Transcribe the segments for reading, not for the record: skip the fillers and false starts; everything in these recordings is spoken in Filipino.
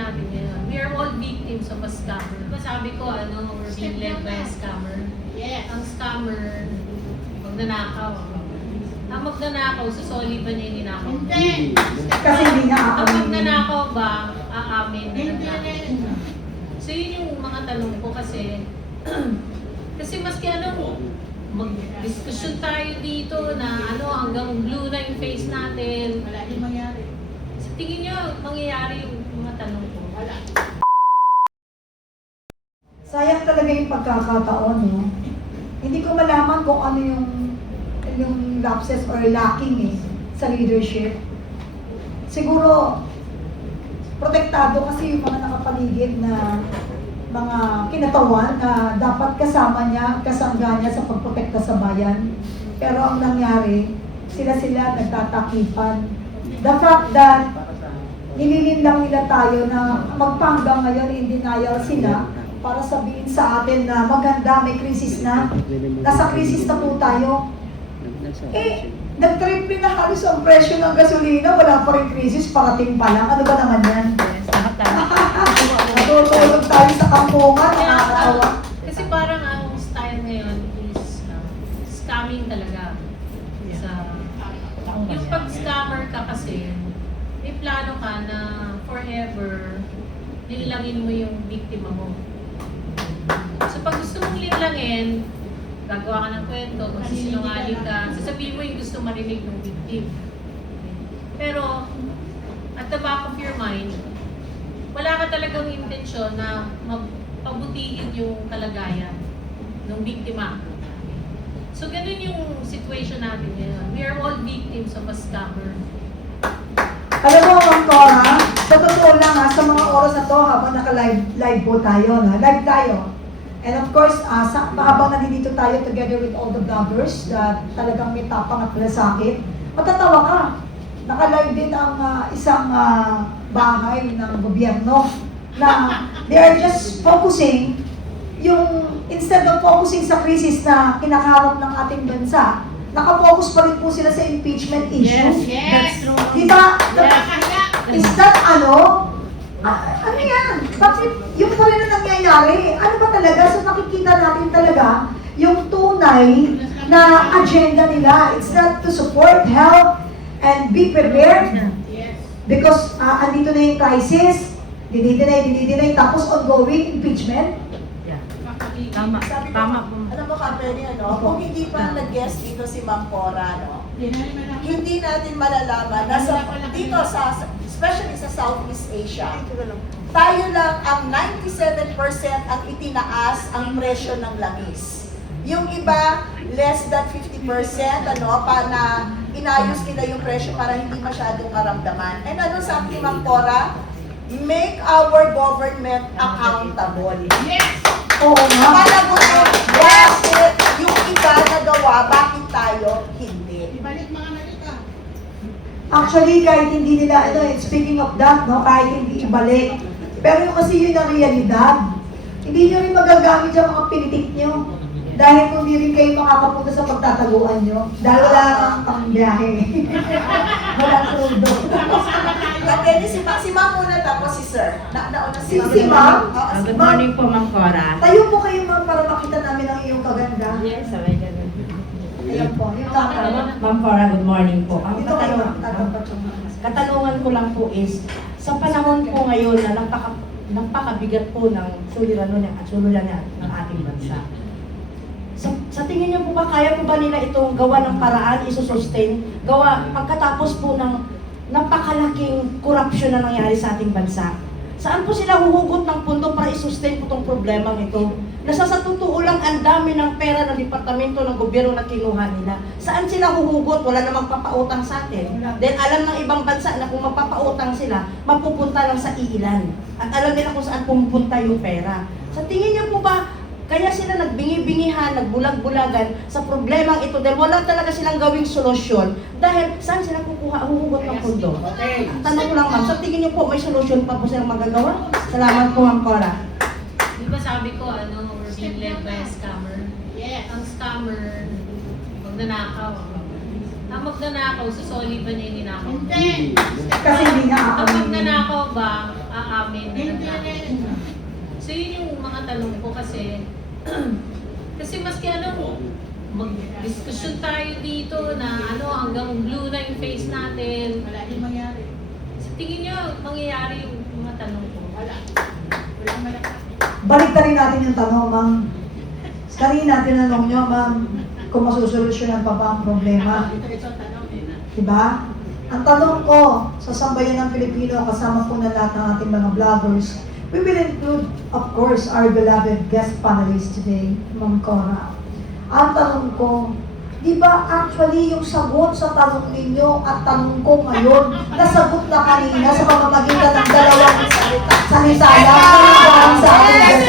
natin ngayon. We are all victims of a scammer. Sabi ko, we're being led by a scammer. Yes. Ang scammer, magnanakaw. Ang magnanakaw, susoli ba niya yung ninakaw? Hindi. Kasi hindi nga Ang aamin. magnanakaw ba, aamin na Hindi nagnakaw? rin. So yun yung mga tanong ko kasi, kasi maski mag-discussion tayo dito na hanggang blue na yung face natin. Wala din mangyari. Sa tingin nyo, mangyayari yung mga tanong ko? Wala. Sayang talaga yung pagkakataon, no? Hindi ko malaman kung ano yung lapses or lacking sa leadership. Siguro, protektado kasi yung mga nakapaligid na mga kinatawan na dapat kasama niya, kasangga niya sa pagprotekta sa bayan. Pero ang nangyari, sila nagtatakipan. The fact that nililindang nila tayo na magpanggang ngayon in denial sila para sabihin sa atin na maganda, may krisis na. Nasa krisis na po tayo. Nag-triple na halos ang presyo ng gasolina, wala pa rin krisis, parating pa lang. Ano ba naman yan? Natutulog tayo sa kampungan, nakakatawa. Kasi parang ang style ngayon is scamming talaga. Yung pag-scammer ka kasi, may plano ka na forever linlangin mo yung biktima mo. So pag gusto mong linlangin, gagawa ka ng kwento, magsisinungaling ka, sasabihin mo yung gusto marinig ng victim. Pero, at the back of your mind, wala ka talagang intensyon na magpabutihin yung kalagayan ng biktima. So, ganun yung situation natin ngayon. We are all victims of a scammer. Alam mo, Ma'am Cora, sa totoo lang sa mga oras na to, habang naka-live po tayo, live tayo. And of course, habang nandito tayo together with all the vloggers that talagang may tapang at malasakit, matatawa ka. Naka-live din ang isang bahay ng gobyerno na they are just focusing instead of focusing sa krisis na kinakaharap ng ating bansa, nakafocus pa rin po sila sa impeachment issue. Yes. That's true. Diba? Kaya, Is that ano yan? Bakit yung pa rin na nangyayari? Ano ba talaga? So nakikita natin talaga yung tunay na agenda nila. It's not to support, help, and be prepared. yes. Because andito na yung crisis, dinidinay, tapos ongoing impeachment. Tama, Sabi ko, tama po. Alam mo, company, kung hindi pa nag-guest dito si Ma'am Cora, hindi natin malalaman na dito especially sa Southeast Asia, tayo lang ang 97% ang itinaas ang presyo ng langis. Yung iba, less than 50%, na inayos nila yung presyo para hindi masyadong karamdaman. And sabi ni Ma'am Cora? Make our government accountable. Yes. Oo nga. Malagot bakit yung iba nagawa, bakit tayo hindi? Ibalik mga nalita. Actually, kahit hindi nila, speaking of that, kahit hindi ibalik. Pero yung kasi yun ang realidad. Hindi nyo rin magagamit yung mga pinitik nyo. Dahil kung di rin kayo makakapunta sa pagtataguan nyo. Dahil wala kang pangbiyahe. Walang tudo. Pwede si Ma'am muna tapos si Sir. Nauna Si Ma'am? Oo, si Good Ma'am. morning po, Ma'am Cora. Tayo po kayo, Ma'am, para makita namin ang iyong kaganda. Yes, sabay ganun. Ayan po, yung camera. Ma'am Cora, good morning po. Ang Dito kayo, tatapat yung mga. katanungan ko lang po is, sa panahon po ngayon na napakabigat po ng suliranin ng ating bansa. Sa tingin niyo po ba, kaya po ba nila itong gawa ng paraan, isusustain, pagkatapos po ng napakalaking korupsyon na nangyari sa ating bansa? Saan po sila huhugot ng pundo para isustain po itong problemang ito? Nasa sa totoo lang, ang dami ng pera ng departamento ng gobyerno na kinuha nila. Saan sila huhugot? Wala namang papautang sa atin. Then alam ng ibang bansa na kung mapapautang sila, mapupunta lang sa iilan. At alam nila kung saan pumunta yung pera. Sa tingin niyo po ba, kaya sila nagbingi-bingihan, nagbulag-bulagan sa problemang ito dahil wala talaga silang gawing solusyon dahil saan sila huhugot ng pundo? Okay. Tanong ko lang, ma'am, sa tingin niyo po may solusyon pa po silang magagawa? Salamat po, Ma'am Cora. Di ba sabi ko, we're being led by a scammer? Yes. Ang scammer, magnanakaw. Ang magnanakaw, susoli ba niya yung ninakaw? Hindi. Kasi hindi nga Ang aamin. magnanakaw ba, aamin na nag-aamin. So yun yung mga tanong ko kasi kasi maski mag-discussion tayo dito na hanggang blue na yung face natin. Wala din mangyari. Sa tingin nyo, mangyayari yung mga tanong ko? Wala. Wala malaki. Balik na rin natin yung tanong, ma'am. Kanina tinanong nyo, ma'am, kung masusolusyonan pa ba ang problema. Ito tanong din. Diba? Ang tanong ko sa sambayan ng Pilipino, kasama po na lahat ng ating mga vloggers, we will include, of course, our beloved guest panelist today, Ma'am Cora. Ang tanong ko, di ba actually yung sagot sa tanong ninyo at tanong ko ngayon, nasagot na kanina sa pamamagitan ng dalawang salita lang sa ating guest.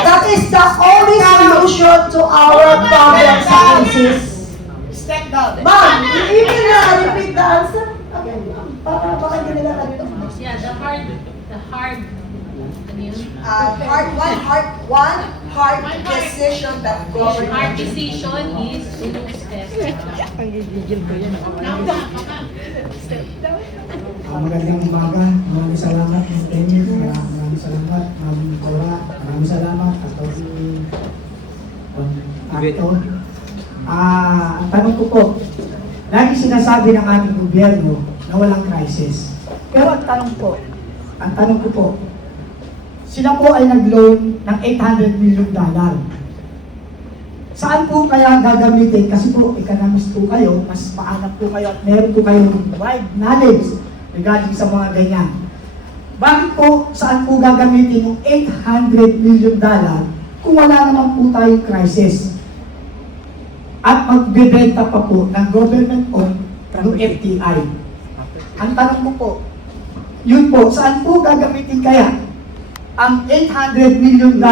That is the only solution to our problems and issues. Step down. Ma'am, you can repeat the answer? Okay, para baka hindi nila narito. Yeah, the hard, ano yun? One hard decision that government. Hard decision is yung step. Magandang umaga. Maraming salamat, Ma'am Penny. Maraming salamat, Ma'am Cora. Maraming salamat, Atty. Acto. Ang tanong ko po, lagi sinasabi ng ating gobyerno na walang crisis. Pero ang tanong ko po, sila po ay nag-loan ng $800 million. Saan po kaya gagamitin? Kasi po, economist po kayo, mas maanak po kayo at meron po kayong wide knowledge regarding sa mga ganyan. Bakit po, saan po gagamitin yung $800 million kung wala naman po tayong crisis? At magbibenta pa po ng government-owned ng FTI. Ang tanong ko po, yun po, saan po gagamitin kaya ang $800 million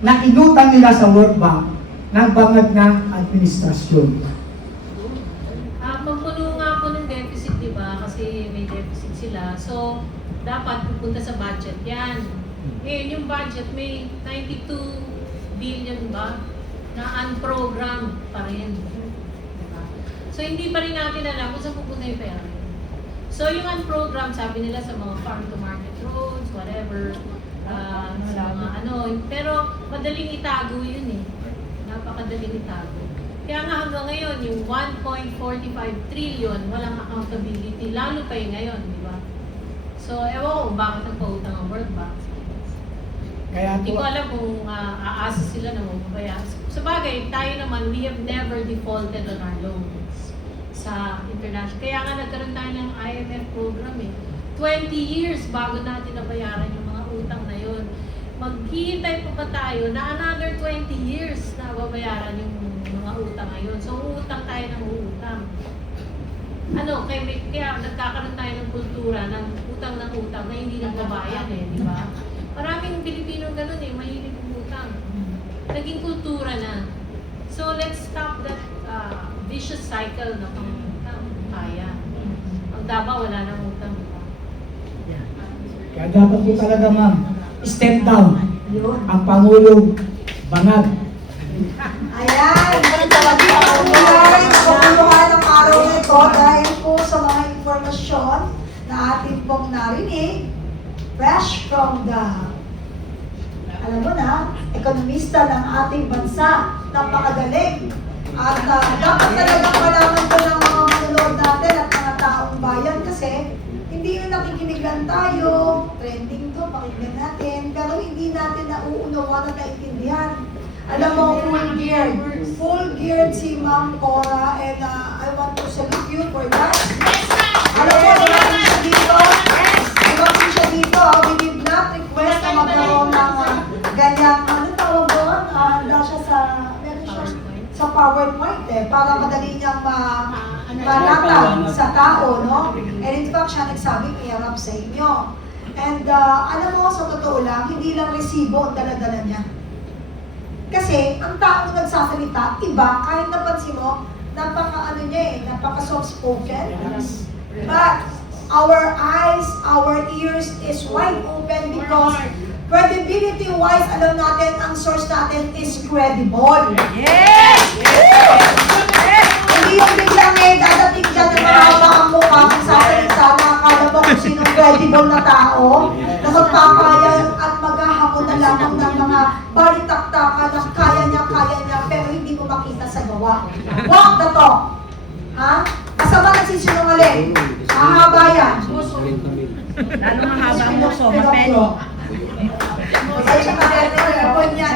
na inutang nila sa World Bank ng bangag na administrasyon? Magpuno nga po ng deficit, di ba? Kasi may deficit sila. So, dapat pupunta sa budget yan. Ngayon, yung budget may 92 billion ba na unprogrammed pa rin. Diba? So, hindi pa rin natin alam kung saan pupunta yung pera. So, yung unprogrammed, sabi nila sa mga farm-to-market roads, whatever, sa mga pero madaling itago yun eh. Napakadaling itago. Kaya nga hanggang ngayon, yung 1.45 trillion, walang accountability, lalo pa yung ngayon, di ba? So, ewan ko bakit nagpautang ang World Bank. Kaya Hindi ko po, alam kung aasa sila na mababayaran. Sa bagay, tayo naman, we have never defaulted on our loans sa international. Kaya nga nagkaroon tayo ng IMF program eh. 20 years bago natin nabayaran yung mga utang na yun. Maghihintay pa ba tayo na another 20 years na babayaran yung mga utang ngayon. So, utang tayo ng utang. Kaya nagkakaroon tayo ng kultura ng utang na hindi nagbabayad eh, di ba? Maraming Pilipino ganun eh, mahilig umutang. Naging kultura na. So, let's stop that vicious cycle na pang-utang. Kaya. Ang Davao, wala nang utang. Diba? kaya dapat po talaga, ma'am, step down Yun. ang Pangulong Bangag. Ayan, kapuluhan ng araw na ito dahil po sa mga informasyon na ating pong narinig, fresh from the, alam mo na, ekonomista ng ating bansa, napakagaling. At dapat talagang malaman ko ng mga manunood natin at mga taong bayan kasi hindi yung nakikinig lang tayo, trending to, pakinggan natin, pero hindi natin nauunawa na naintindihan. Alam mo, full geared si Ma'am Cora and I want to salute you for that. Alam mo, dumating siya dito, we did not request na magkaroon ng ganyang, ano tawag doon? Handa siya sa, meron siya sa PowerPoint para madali niyang manatag sa tao, no? And in fact, siya nagsabing iharap sa inyo. And alam mo, sa totoo lang, hindi lang resibo ang dala-dala niya. Kasi, ang taong nagsasalita, iba, kahit napansin mo, napaka soft-spoken. But, our eyes, our ears is wide open because credibility-wise, alam natin, ang source natin is credible. Hindi yung biglang dadating dyan na mahaba ang mukha kung sasalita na Akala mo kung sinong credible na tao na magpapayag at maghahamon na lamang ng mga balitaktakan na kaya niya, pero hindi mo makita sa gawa. Walk the talk. Ha? Kasama nagsisinungaling. Mahaba yan. Lalo mahaba ang muso, mapeni. Kasi siya maganda yung niya.